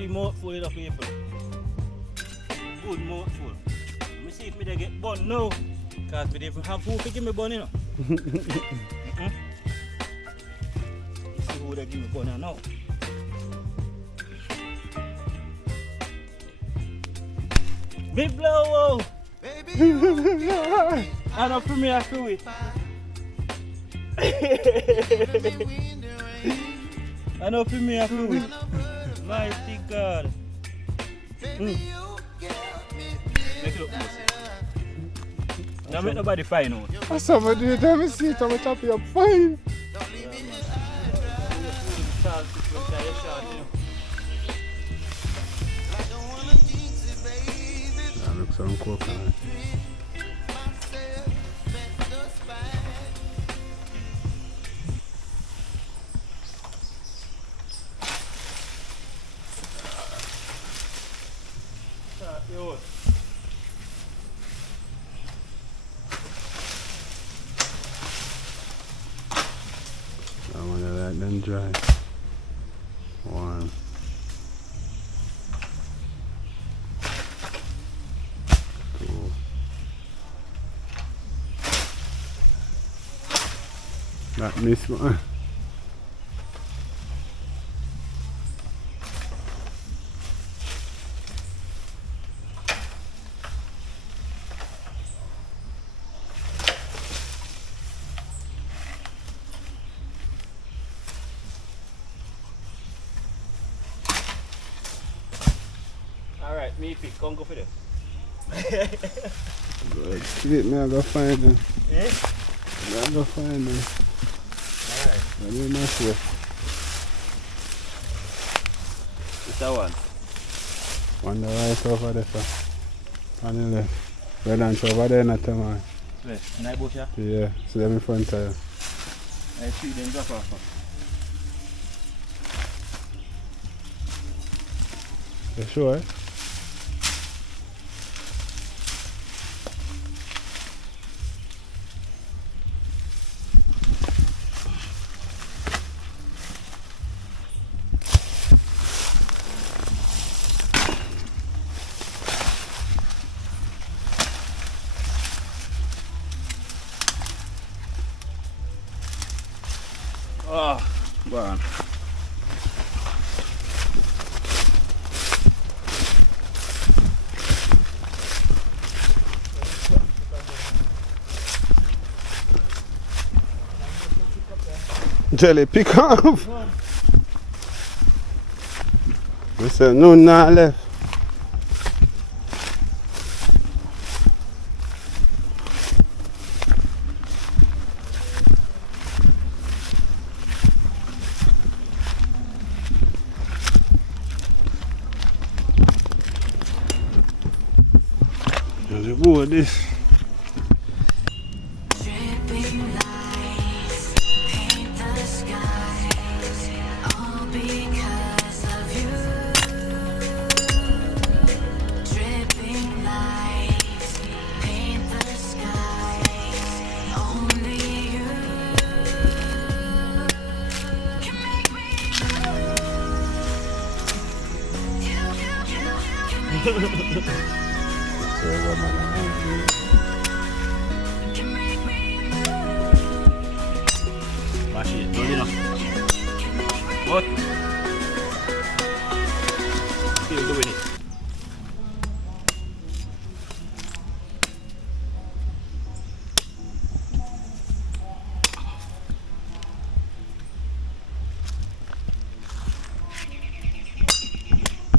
3 mouthful of people. Good mouthful. Let me see if me get bun now. Because we didn't have food to give me bun, you know. You see who they give me bun now. Big blow! I know for me I feel it. I know for me I feel it. Mighty God. Make it look nice. Don't make nobody find out. That's somebody do it, let me see it, I'm chop you up fine. That looks some coconut. I want to let them dry. 1. 2. That miss one. Alright, me pick, come go for them. Good. Wait, me I go find them. Eh? Me I go find them. Alright. Let me not see. It's that one. On the right over there, sir. On the left. Red and over there, not the man. Where? In that bush, yeah? Yeah, see them in front of you. I see them drop off. You sure? Oh, go on. Jelly, pick up. We said no, not left. There's a board this. Mash it, good enough. What? Still doing it.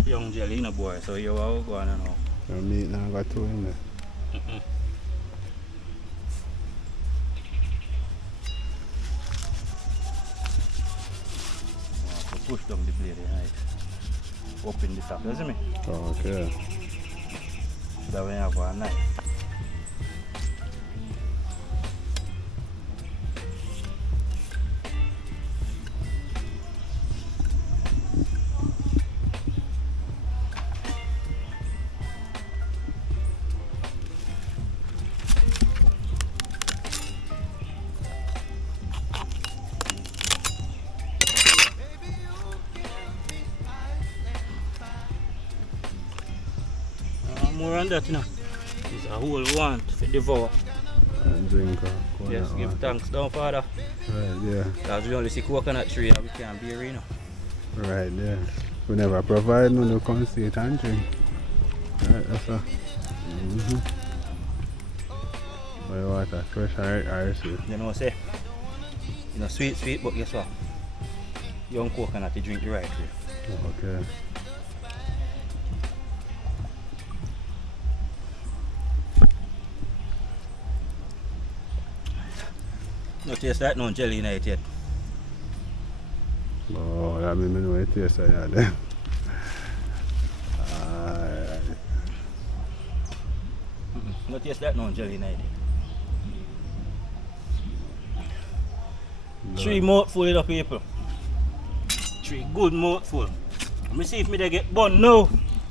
Young jelly in a boy, so you are going to know. Your meat now got 2 in there. Push down the blade, right? Open the top, doesn't it? Okay. That way you have a knife. more than that, you know. It's a whole want to devour. And drink. Yes, give thanks down, Father. Right, yeah. Because we only see coconut tree and we can't bear, you know. Right, yeah. We never provide no conceit and drink. Right, that's a. My water, fresh or sweet. You know what I say? You know, sweet, but guess what? Young coconut, you drink the right way. Okay. No taste like no jelly in it yet. Oh, that means I know it tastes like that then. No taste like no jelly in it yet. No. 3 mouthful of people. 3 good mouthful. Let me see if me they get bun now.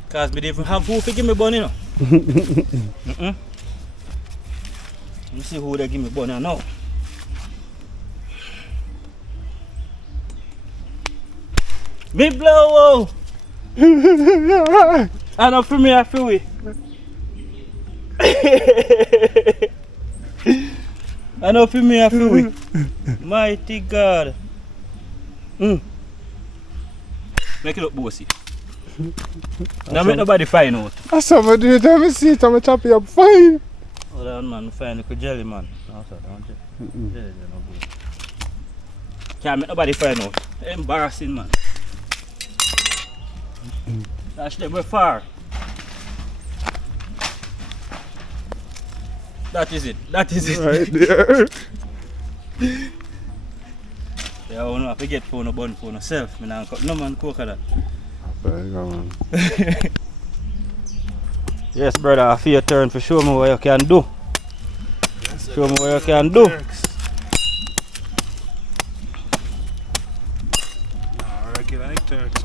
Cause me they even have who to give me bun, you know. Let me see who they give me bun now. Me blow! I know for me I feel it. I know for me I feel it. Mighty God. Make it look bossy. Now make nobody find out. I saw me do it, let me see it, I'm chop it up fine. Hold on man, we find a jelly man. No, sir, don't you? Jelly no good. Can't make nobody find out. Embarrassing man. Dash them way far. That is it. That is it. Right there. Yeah, I don't have to get for no bun for myself. I don't cut no man coconut. Right, go on. Yes, brother, I feel your turn for show me what you can do. Show me what you can do. No, I reckon like Turks.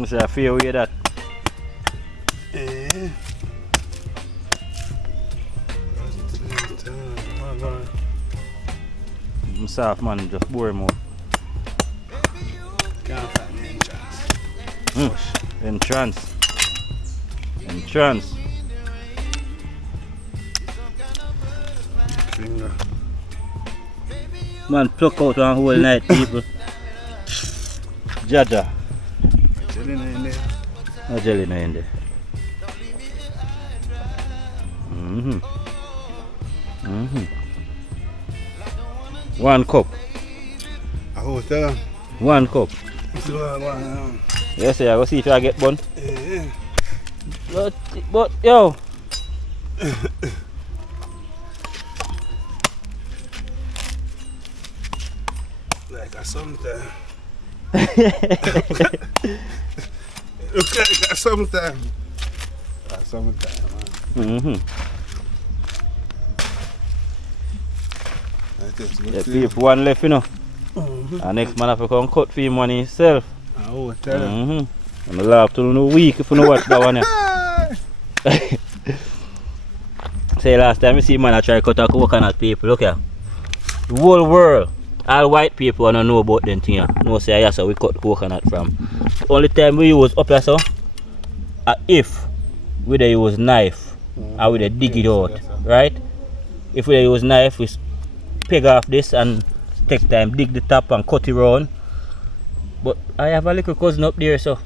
I say I feel with that. I'm soft man, just bore him out. Can't find me entrance. Entrance. Entrance. Finger. Man, pluck out one whole night, people. Jaja. Jelly in there. No jelly in there. One cup. A hotel. 1 cup. So, Yes, yeah, go see if I get bun. yeah. But yo. Like a sometime. Look like a sometime. A sometime, man. Yeah, people one left, you know. And next man have to come cut for him money himself. A hotel. I'm laugh till no week if you know watch that one. Yeah. Say last time you see man I try to cut a coconut people, look here. The whole world, all white people wanna know about them thing. No say yes, so we cut coconut from. The only time we use up here so if we dey use knife and we dey dig it out, right? If we dey use knife, we peg off this and take time dig the top and cut it round. But I have a little cousin up there, so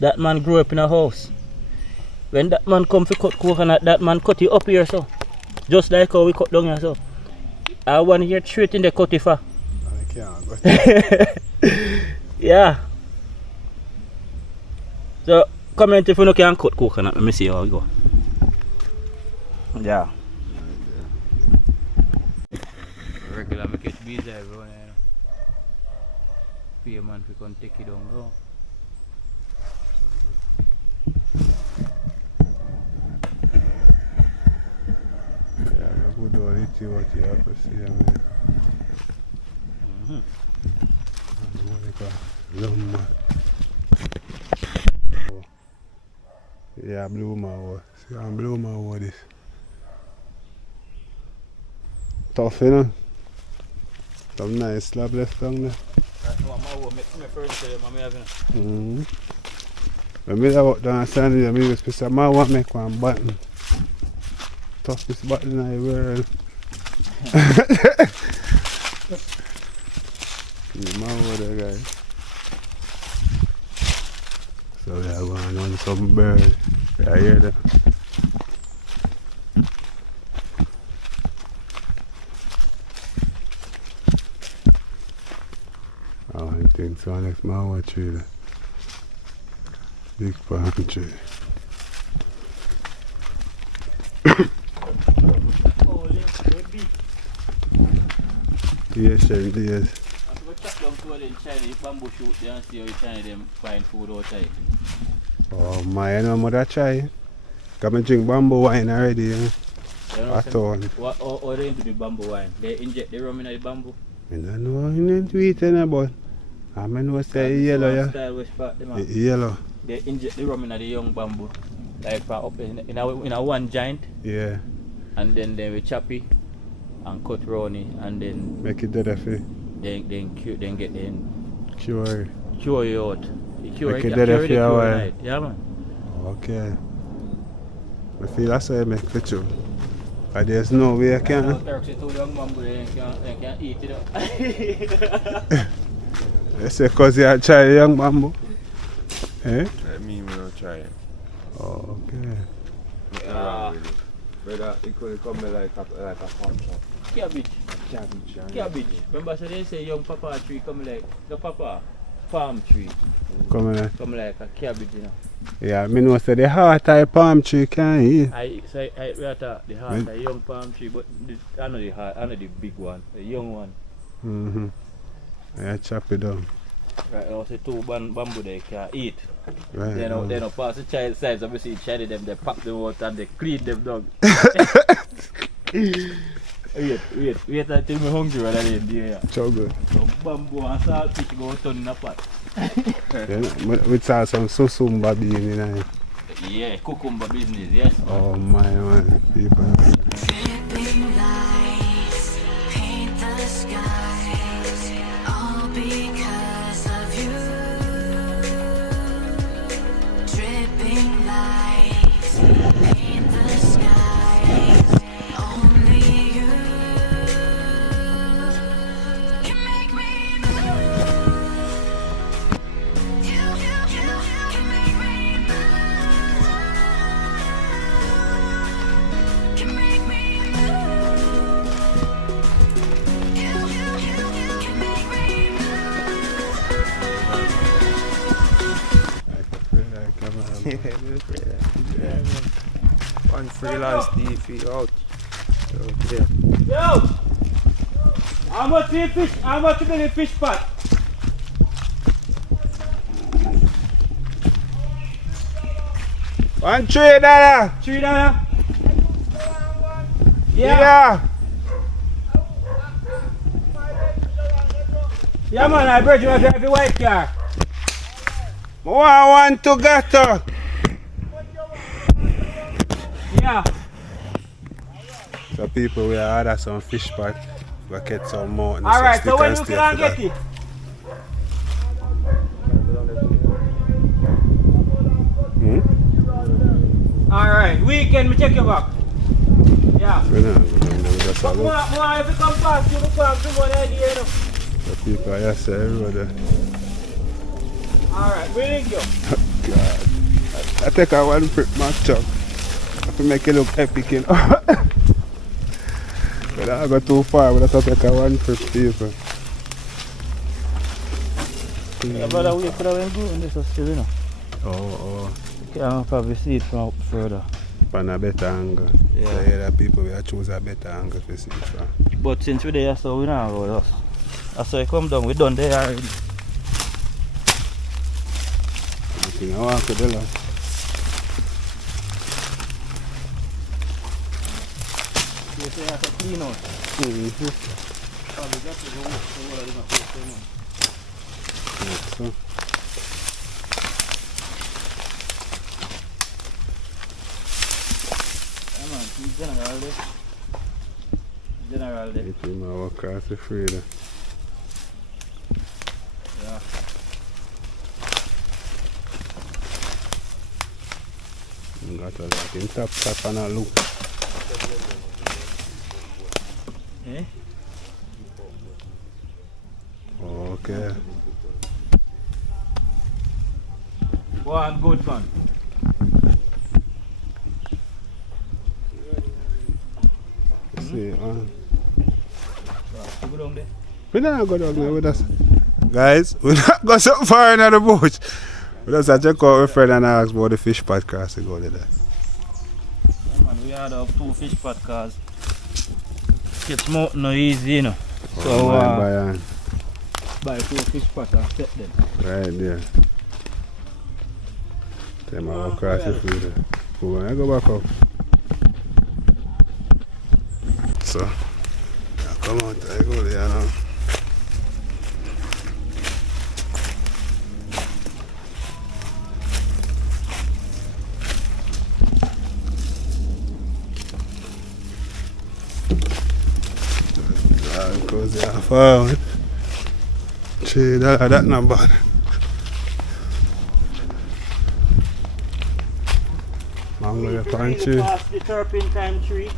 that man grew up in a house. When that man come to cut coconut, that man cut it up here, so just like how we cut down here, so I want here straight in the cut it for. I can't. Yeah. So comment if you no can cut coconut. Let me see how we go. Yeah. Regular make it busy everyone, you know. Pay a man if you can take it down, bro. Yeah, we go do it, see what you have to see. I mean. Like a lumber. Yeah, blue man. See, I'm blue man this. Tough, you know? Some nice slab left down there. Mm-hmm. When I walk down Sunday, I mean, I want to make one button. Toughest button in the world. The man over there, guys. So they are going on some bird. I hear that. Oh, I think so. Next mango tree there. Big palm tree. Yes, sir, it is. Bamboo shoot there and see how you China them find food outside. Oh my, I know mother try. Got me drink bamboo wine already, you know. At all. What they into the bamboo wine? They inject the rum in the bamboo? I don't know, you need to eat it, but I know say yellow, yeah. Yellow. They inject the rum in the young bamboo. Like up in a one giant. Yeah. And then they will chop it and cut round it and then make it dead of it. Then get cure you out. Cure make it dead of you away. Yeah man. Okay. I feel that's why I make the too. But there's no way I can. They can't eat it up. They say cause you try young bamboo. Eh? That mean we don't try it. Oh, okay. Brother, it could come like a farm shop. Cabbage. Remember so they say young papa tree come like the papa palm tree. Come like a cabbage, you know. Yeah, I know say the heart of a palm tree can eat. I thought the heart of a young palm tree, but I know the heart, I know the big one, the young one. Mm-hmm. I chop it down. Right, I say two bamboo they can eat. Right. They don't pass the child size, obviously child them, they pack them out and they clean them down. Wait until I'm hungry when I'm there. So good. So bamboo and salt fish go turn in a pot. Yeah, we saw some susumba bean in it. Yeah, cucumber business, yes. Oh my man, people. Dripping lights paint the skies, all because of you. Dripping lights paint the skies, only you can make me move. You can make me move. Can make me move. You can make me One freelance TV out. So, yeah. Yo! How much fish? How much in the fish pot? $1 $3. $3? Yeah. Yeah man, I brought you a drive a white car. I want one to get her. Yeah. So people, we are order some fish pot. We get some more. Alright, so when you can get it? Alright, weekend, me check you back. Yeah. We just But more if you come past, you will come to one idea, you know. the people are just everywhere. Alright, we link you. God. I take a one trip, my chop. I can make it look epic, you know. But I go too far, but I have to take a one trip, people. Yeah, brother, wait for the go and this is still, you know. Oh. You can probably see it from further. From a better angle. Yeah. So yeah, the people will choose a better angle to see it from. But since we're there, so we don't go with us. That's why I come down, we done there already. Anything I want to do, like. You say you have to clean out. Probably got to go over the So, Come on, he's general there. General there. it will walk across the freezer. Yeah. Got a lot in top and a look. Eh? Okay. Go on, good man. See, Go down there. we don't go down there with us. Guys, we not go so far in the bush. We just check out our friend and ask about the fish podcast to go to that. Yeah, man, we had up 2 fish pot cars. Catch more no easy, you know. So, buy 2 fish pot and set them. right there. Tell me I'll cross the freezer. Cool, I go back up. So, yeah, come on, I go there now. Because I found $3, that not bad. Mango the pantry. Past the turpentine tree.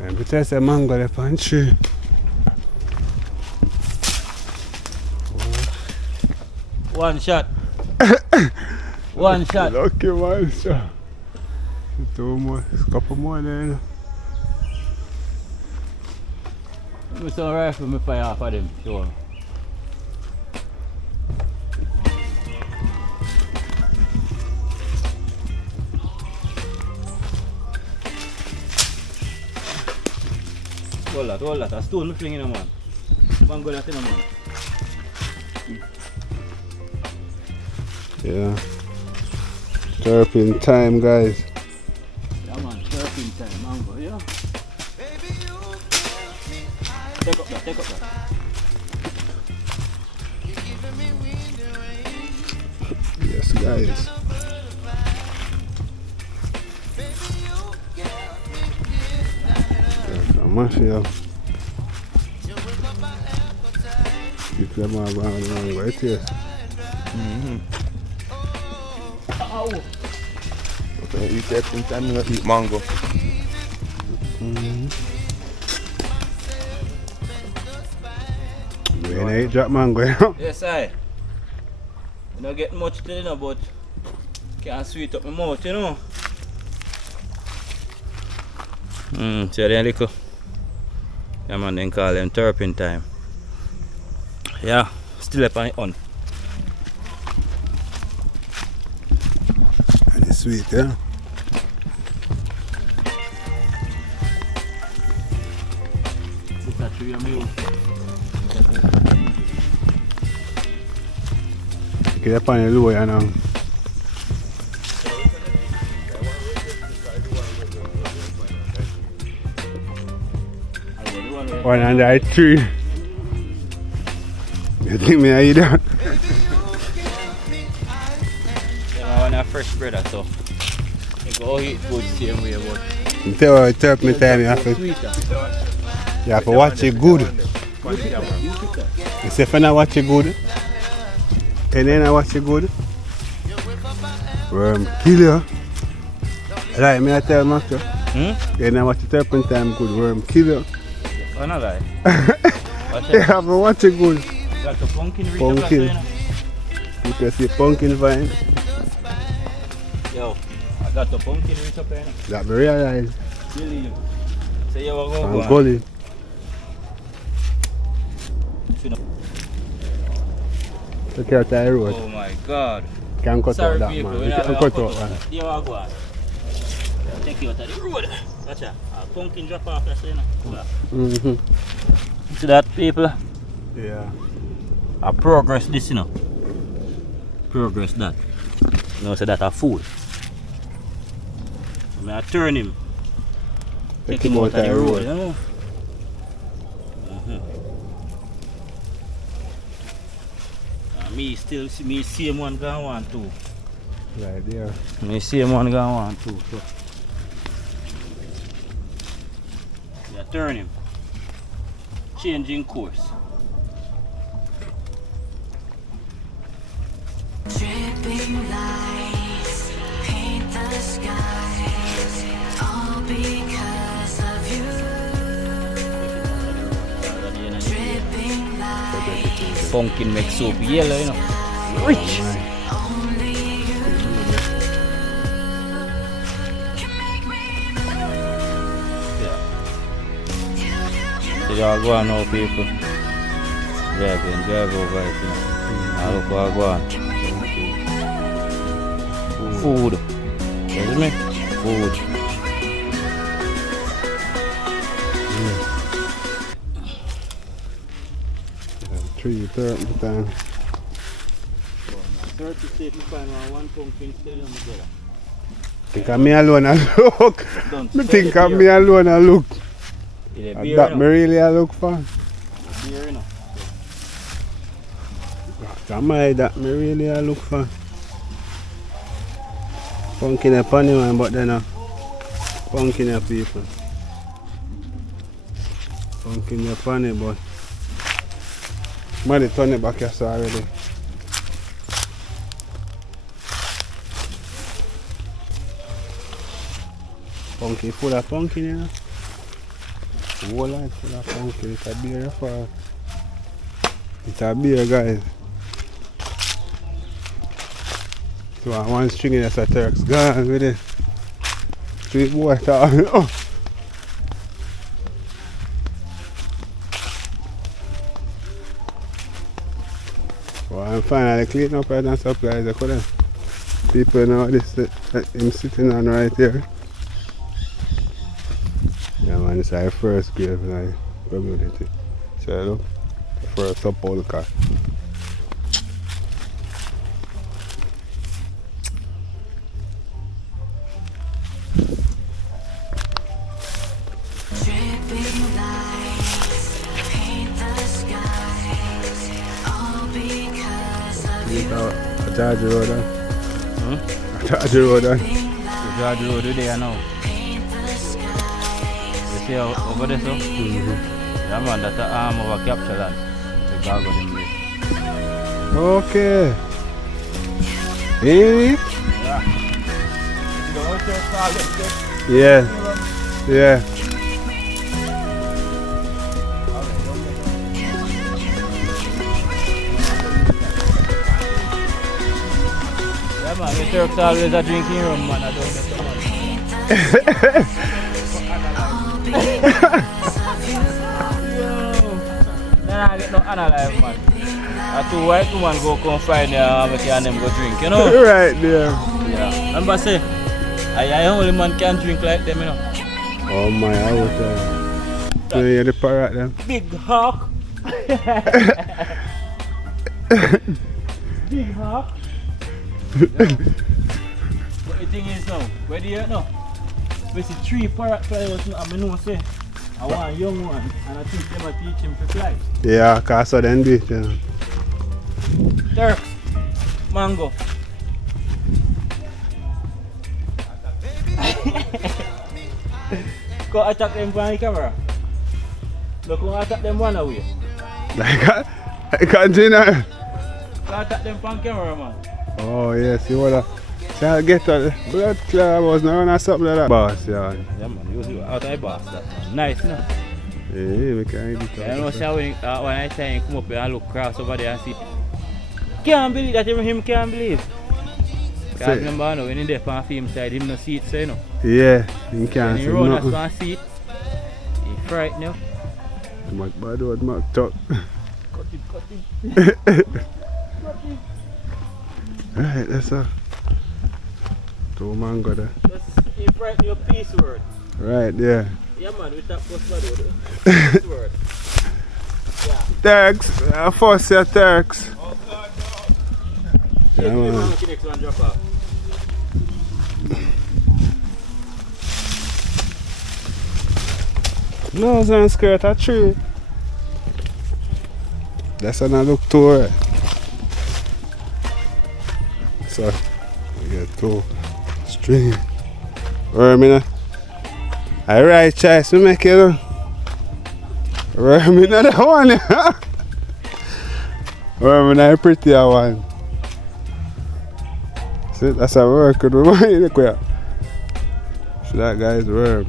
And we tell say mango the pantry. One shot. One shot. Lucky man, sir. 2 more, couple more there. You know. I'm so rifle me fire off of them. Sure. Hold that. A stone me fling in a man. Mango that in a man. Yeah. Turpentine, guys. Yeah man, turpentine mango, yeah. Take up that. Yes, guys. Mash it up. Keep them all going right here. Ow! Okay, you take some time to eat mango. You ain't drop mango, you know? Yes, I don't get much to dinner, but can't sweet up my mouth, you know. See that little? Yeah man, then call them turpentine. Yeah, still up on it on. And it's sweet, yeah? It's a tree of me. Get up on the low, you know. One under a tree. You think me I eat that? Yeah, I want a fresh brother, so you go eat good same way, but You tell you turpentine, you sweeter. have to watch it good. You pick that. You say if you not watch it good, and then I watch it good, worm kill you. Like me I tell Master, then I watch the turpentine good, worm kill you. Oh, no lie. Watch You it. have to watch it good. Got the pumpkin reach Pumpkin. up there, you know. You can see pumpkin vine, Yo, I got the pumpkin reach up there, you know. that me realize. Believe. Say you will go I'm on. gully. Look out the road. Oh my god. Can't cut Sorry out that people, man. we You have can a cut cut out out. man. You will go on. Take you out of the road. Watch that. A pumpkin drop off there, so you know. See that people? Yeah. I progress this, you know. Progress that. You know, say that a fool. I turn him. Take him out of the road, you know. Me still see me same one going on too. Right there. Me same one going on too. So. Yeah, turn him. Changing course. Dripping lights paint the skies, all because of you. Dripping lights, Pumpkin make soup yellow, you know. Rich. only you can make me move. Yeah. So y'all go on now, people. Drive over it, you know. Now look what I go on. Food. You see me? Food. 3:30 time. 30 state, me find one pumpkin still on together. Think of me alone and look. Don't Me sell think the of beer. me alone and look. Yeah, And beer, that you me know. really a look for. Beer, you know. Am I that me really a look for? Pumpkin a funny man, but then pumpkin a people. Pumpkin a funny, but money turn it back here so already. Pumpkin full of pumpkin, you know. The whole lot full of pumpkin. It's a beer for. It's a beer, guys. So one string that's a Turk's gone with it. Sweet water. Oh. Well, I'm finally cleaning up and supplies. I couldn't. People know this that him sitting on right here. Yeah man, it's our first grave in our community. So look, first sepulchre. Dripping lights paint the skies, all because of You you. know, a George Road on. Hmm? A George Road on. The George Road there now. Paint the skies, You see over there, so? Yeah, man, that's the arm of a capture land. The cargo them there. Okay. Hey? Yeah. Yeah. Yeah, man, the Turks always a drinking rum, man. I don't get so much. Then I get no analyze, man. A two white woman go come find make and them go drink, you know? Right there. Yeah. Remember say, I only man can drink like them, you know? Oh my, I was you hear the parrot then? Big hawk. Big hawk. But the thing is now, where do you at now? We see 3 parrot flyers now, I know say I want a young one and I think them will teach him to fly. Yeah, cause so then do it, you know. Turks, mango. Go attack them from the camera. Look how I attack them one away. Like I can't do that. Go attack them from camera, man. Oh yes, you wanna try to get a blood clot was not on something like that. Boss, yeah. Yeah, man, you out of the boss, that man. Nice, you know. Yeah, we can't do Yeah, you know, that. see when I try and come up here and look cross over there and see. Can't believe that even him can't believe. Because Say- remember, you know, when he there on film side, him no see it, so you know. Yeah, you can't When see he run us nothing. on seat, he frightened you. Too much bad word, much talk. Cut it. Right, that's a 2 mango there. Just he frightened your peace word. Right there. Yeah, man, we talk post bad word. Peace word. Turks, first your Turks. Yeah, Yeah, man. man. The next one drop off. Nose and skirt a tree. That's another look to her. so we get 2 string. Worm, I right choice we make it. Worm, that one. Worm, a prettier one. See, that's a work with my mind. Look where. So that guy's worm.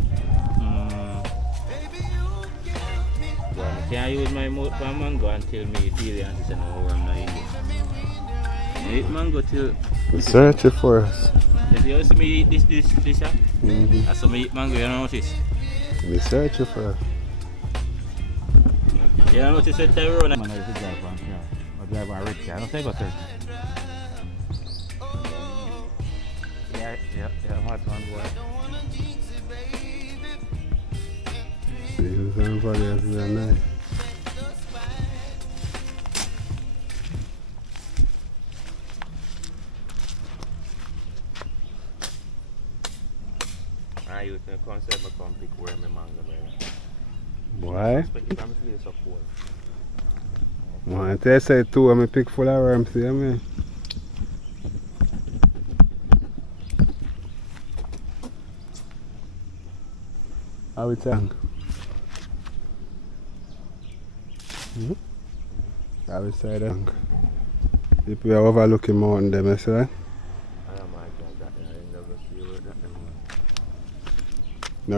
Can I use my mouth for mango until me feel it and say no worm not in it? I eat mango till... Search it for us. You see me eat this yeah? Mm-hmm. I saw me eat mango, you notice? We search it for us. You notice that I run? I'm going to drive on car. I drive on red car. I don't say go search. Yeah, hot one boy. See, somebody else is nice. You can come say me come pick worm and mango, man. Why? But you can feel so cold. Man, they say 2 and I pick full of worms, see me? How it sound? How it say that? People are overlooking mountain them, you see that? I am my God, that I ain't never see you with that anymore. No.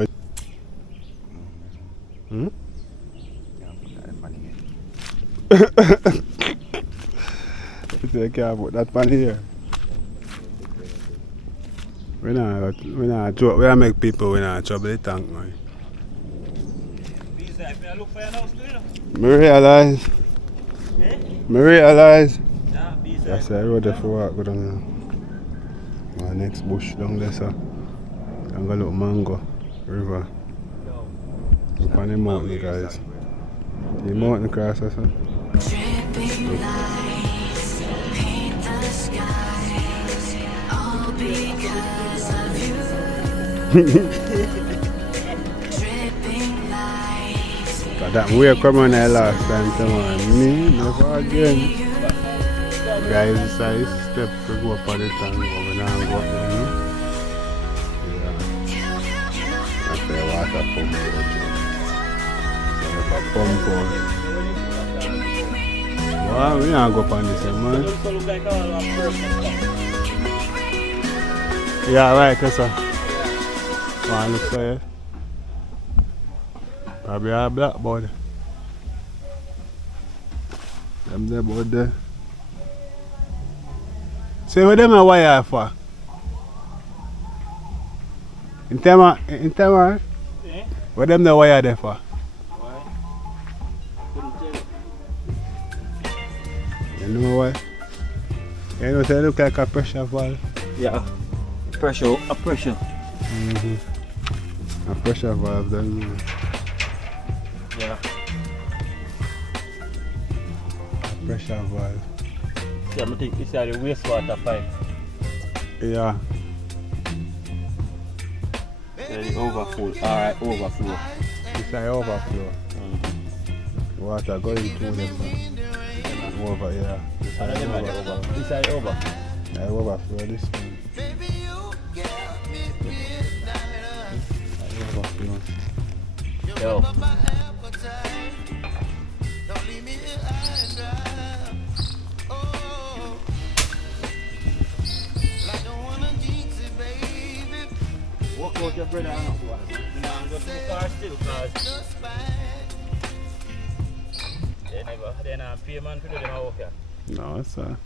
Hmm? You can't put that pan here. We not joke, we make people we not trouble the tank, man. Look for your house too, you know? Me realize. Eh? Me realize. Yeah, bees. That's the road there for walk go down there. My next bush down there, so. I'm gonna look mango river. Up on the mountain, guys. The mountain cross, sir. Dripping lights paint the skies, all because of you. Dripping lights. But that way come on there last time, come on. Me, never again. Guys decide step to go up on the tank, but we not go up there, no? Yeah. That's the water pump out. So if a pump out. Well, we not go up on this, man. Yeah, right, yes, sir. One look so, yeah. Probably a blackboard. Them there board there. So what them a wire for? In time of what them the wire there for? You know why? You know they look like a pressure valve. Yeah. Pressure. A pressure valve then. Yeah. Pressure valve. See, I think this is the wastewater pipe. Yeah. The overflow. Alright, overflow. It's an overflow. Water going through this one. Over, yeah. This is overflow. This is the overflow. I overflow this one. Overflow. Yo. Walk out your brother and go to the car still because they not pay man to do them work here. No, sir.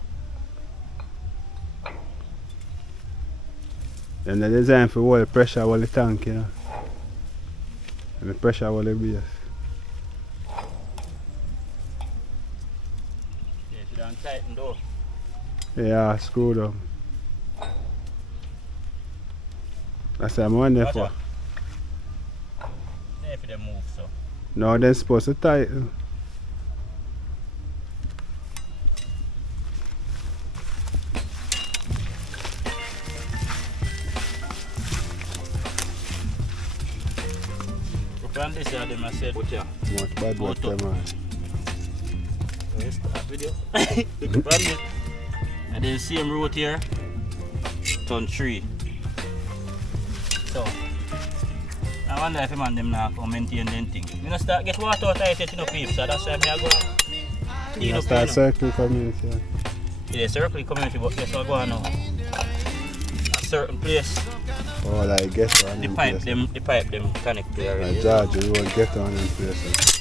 And the design for all the pressure all the tank, you know. And the pressure all the base. Yeah, should have tightened though. Yeah, screwed up. That's what I'm wondering for. Yeah, if they move so. No, they're supposed to tighten. From this year, them I said, what yeah? Much bad work, man. Let's start video. Look from this. And then same road here. ton 3. So, I wonder if man them now come maintain them thing. You know start get water out of it, you know, people. So that's why I go clean You up, start you know. circle community. Yeah. Yeah, circle community, but guess what go on now? A certain place, Oh, like get on the them pipe places. them connect to already. Like George, you won't get on them places.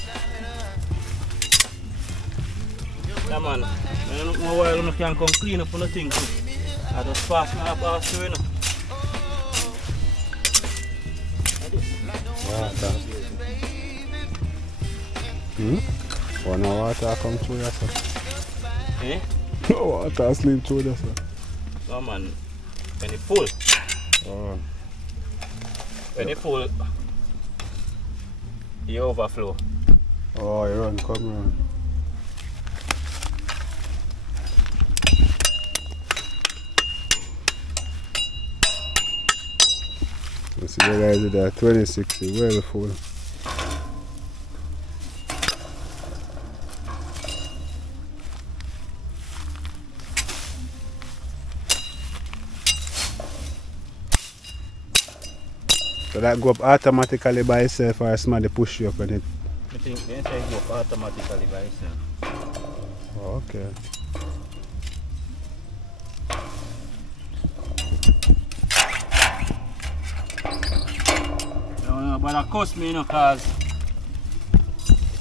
Yeah man, I don't know why you can come clean up on the thing too. I just pass through, you know. Water. Oh, no water come through that, sir. Eh? No water sleep through that, sir. No man, when it full, Oh, you overflow. oh, you run, come run. You see the guys with that 2060, well full. So that go up automatically by itself or somebody push you up on it? I think they say go up automatically by itself. Oh, okay. No, but it cost me, you know, cause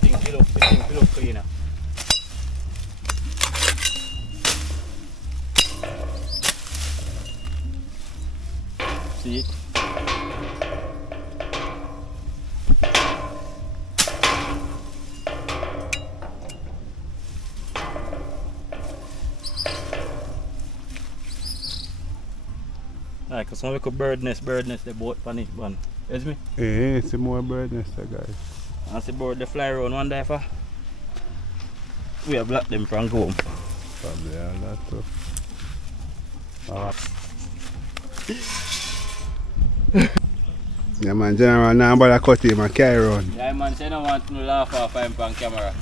the thing look cleaner. See it? Like, cause when we could bird nest, they both panic one. You see me? Eh, it's more bird nest, guys. As the bird they fly around one day for. We have blocked them from home. Probably a lot too. Yeah man, general now but I cut him and carry on. Yeah man, say no want to laugh off him on camera.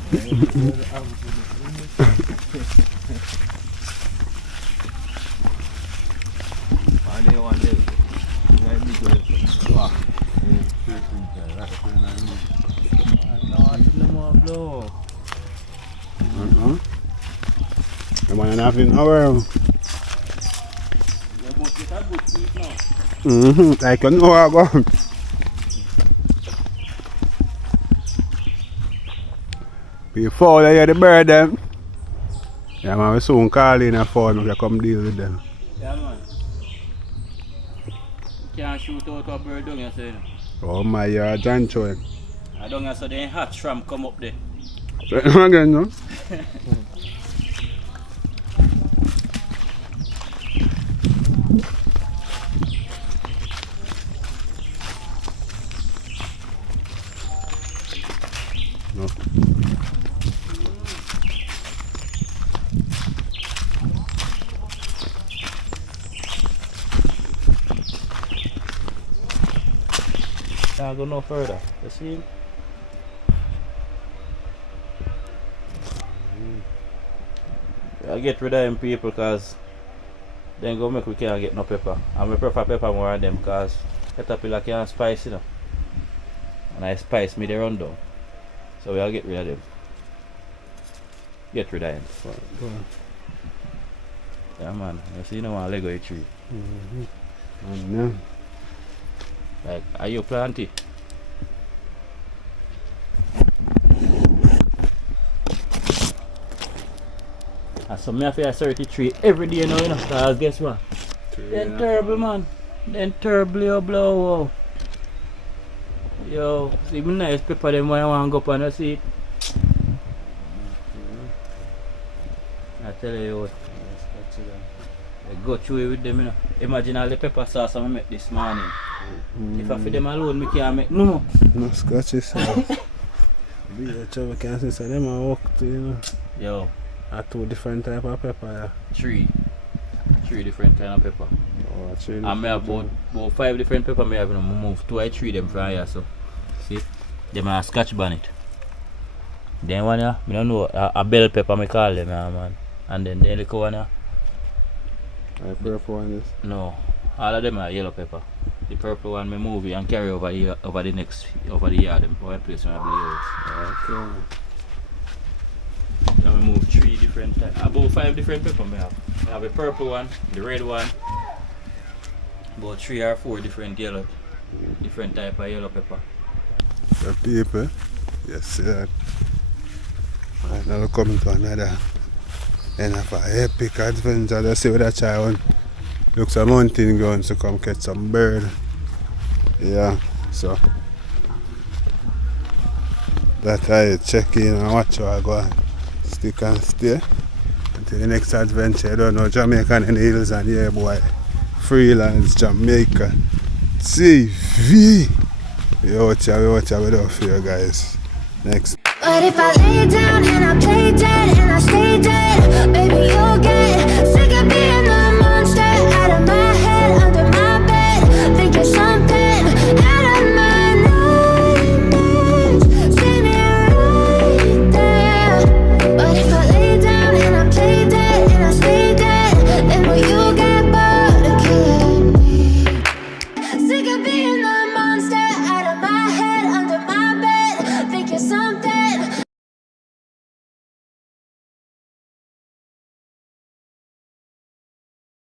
The man nothing over. Like you know I go. Before they hear the bird them. Yeah man, we soon call in a phone, we can come deal with them. Yeah man. You can't shoot out a bird down here, say no. Oh my, you're a John Choy. I don't know, so they hatch from come up there. Again, no? No. Can't go no further. You see him? I get rid of them people because then go make we can't get no pepper. And we prefer pepper more than them because caterpillar can't spice, you know. And I spice me they run down. So we'll get rid of them. Get rid of them. Yeah man, you see no one Lego tree. Yeah. Like, are you planting? And so me have to 33 every day now, you know, cause guess what? Then terrible man. Then terrible you blow. Yo, see me nice pepper them when I want to go up and see it. I tell you what. I go through it with them, you know. Imagine all the pepper sauce I make this morning. If I feed them alone, I can't make no more. No scotchy sauce. Be a trouble can say so them a walk to, you know. Yo, Are two different type of pepper, yeah. three different kind of pepper. Oh, three And I have about 5 different pepper. I have, you know, move 2 or 3 them from here. So, see, them are scotch bonnet. Then one, yeah, I don't know, a bell pepper, I call them, yeah, man. And then the little one, yeah. I purple one is. No, All of them are yellow pepper. The purple one me move it and carry over here over the yard them over the place when I Okay. now we move 3 different types. About 5 different pepper me have. I have a purple one, the red one, about 3 or 4 different type of yellow pepper. The people, you see that. Right now we're coming to another end of an epic adventure. Let's see what that child looks a mountain ground to come catch some bird. Yeah, so that I check in and watch how I go and stick and stay until the next adventure. I don't know, Jamaican in the hills and yeah boy. Freelance Jamaica TV. We out here without fear guys. Next. But if I lay down and I play dead and I stay